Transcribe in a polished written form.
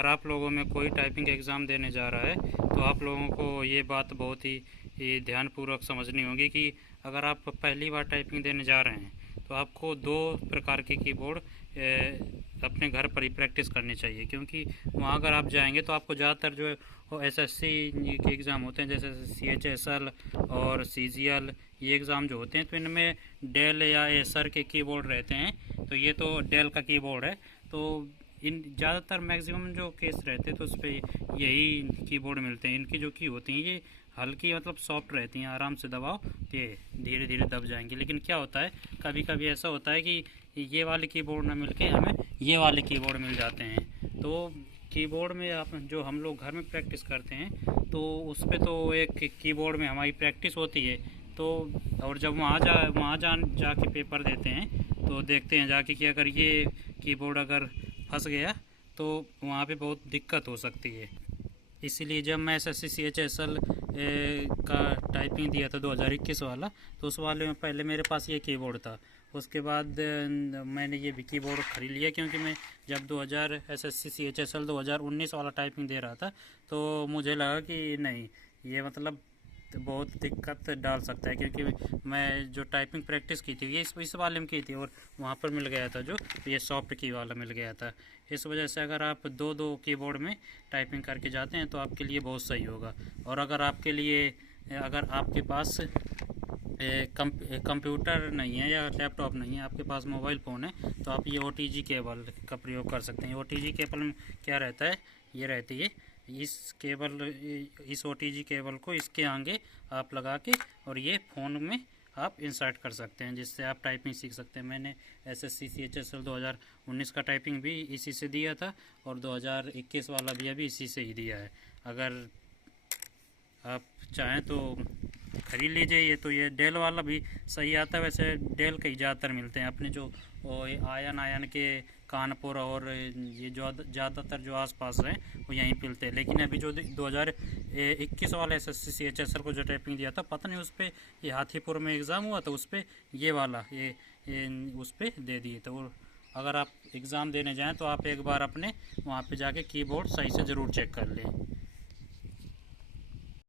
अगर आप लोगों में कोई टाइपिंग एग्ज़ाम देने जा रहा है तो आप लोगों को ये बात बहुत ही ध्यानपूर्वक समझनी होगी कि अगर आप पहली बार टाइपिंग देने जा रहे हैं तो आपको दो प्रकार के कीबोर्ड अपने घर पर ही प्रैक्टिस करनी चाहिए, क्योंकि वहाँ अगर आप जाएंगे तो आपको ज़्यादातर जो वो एसएससी के एग्ज़ाम होते हैं जैसे सीएचएसएल और सीजीएल, ये एग्ज़ाम जो होते हैं तो इनमें डेल या एसर के कीबोर्ड रहते हैं। तो ये तो डेल का कीबोर्ड है, तो इन ज़्यादातर मैक्सिमम जो केस रहते हैं तो उस पर यही कीबोर्ड मिलते हैं। इनकी जो की होती हैं ये हल्की मतलब सॉफ्ट रहती हैं, आराम से दबाओ ये धीरे धीरे दब जाएंगे। लेकिन क्या होता है कभी कभी ऐसा होता है कि ये वाले कीबोर्ड ना मिलके हमें ये वाले कीबोर्ड मिल जाते हैं। तो कीबोर्ड में आप जो हम लोग घर में प्रैक्टिस करते हैं तो उस पर तो एक कीबोर्ड में हमारी प्रैक्टिस होती है। तो और जब वहाँ जाके पेपर देते हैं तो देखते हैं जाके कि अगर ये कीबोर्ड अगर फंस गया तो वहाँ पे बहुत दिक्कत हो सकती है। इसीलिए जब मैं एसएससी सीएचएसएल का टाइपिंग दिया था 2021 वाला, तो उस वाले में पहले मेरे पास ये कीबोर्ड था। उसके बाद मैंने ये भी कीबोर्ड खरीद लिया, क्योंकि मैं जब 2000 एसएससी सीएचएसएल 2019 वाला टाइपिंग दे रहा था तो मुझे लगा कि नहीं ये मतलब बहुत दिक्कत डाल सकता है, क्योंकि मैं जो टाइपिंग प्रैक्टिस की थी ये इस वाले में की थी और वहाँ पर मिल गया था जो ये सॉफ्ट की वाला मिल गया था। इस वजह से अगर आप दो दो कीबोर्ड में टाइपिंग करके जाते हैं तो आपके लिए बहुत सही होगा। और अगर आपके पास कंप्यूटर नहीं है या लैपटॉप नहीं है, आपके पास मोबाइल फ़ोन है, तो आप ये ओटीजी केबल का प्रयोग कर सकते हैं। ओटीजी केबल में क्या रहता है, ये रहती है इस ओटीजी केबल को इसके आगे आप लगा के और ये फ़ोन में आप इंसर्ट कर सकते हैं, जिससे आप टाइपिंग सीख सकते हैं। मैंने एसएससी सीएचएसएल 2019 का टाइपिंग भी इसी से दिया था और 2021 वाला भी अभी इसी से ही दिया है। अगर आप चाहें तो खरीद लीजिए। ये डेल वाला भी सही आता है, वैसे डेल के ही ज़्यादातर मिलते हैं अपने जो आयन के कानपुर और ये जो ज़्यादातर जो आसपास हैं वो यहीं मिलते हैं। लेकिन अभी जो 2021 वाला एसएससी सीएचएसएल को जो टाइपिंग दिया था, पता नहीं उस पर ये हाथीपुर में एग्ज़ाम हुआ तो उस पर ये वाला ये उस पर दे दिए। तो अगर आप एग्ज़ाम देने जाएँ तो आप एक बार अपने वहाँ पे जाके कीबोर्ड सही से ज़रूर चेक कर लें।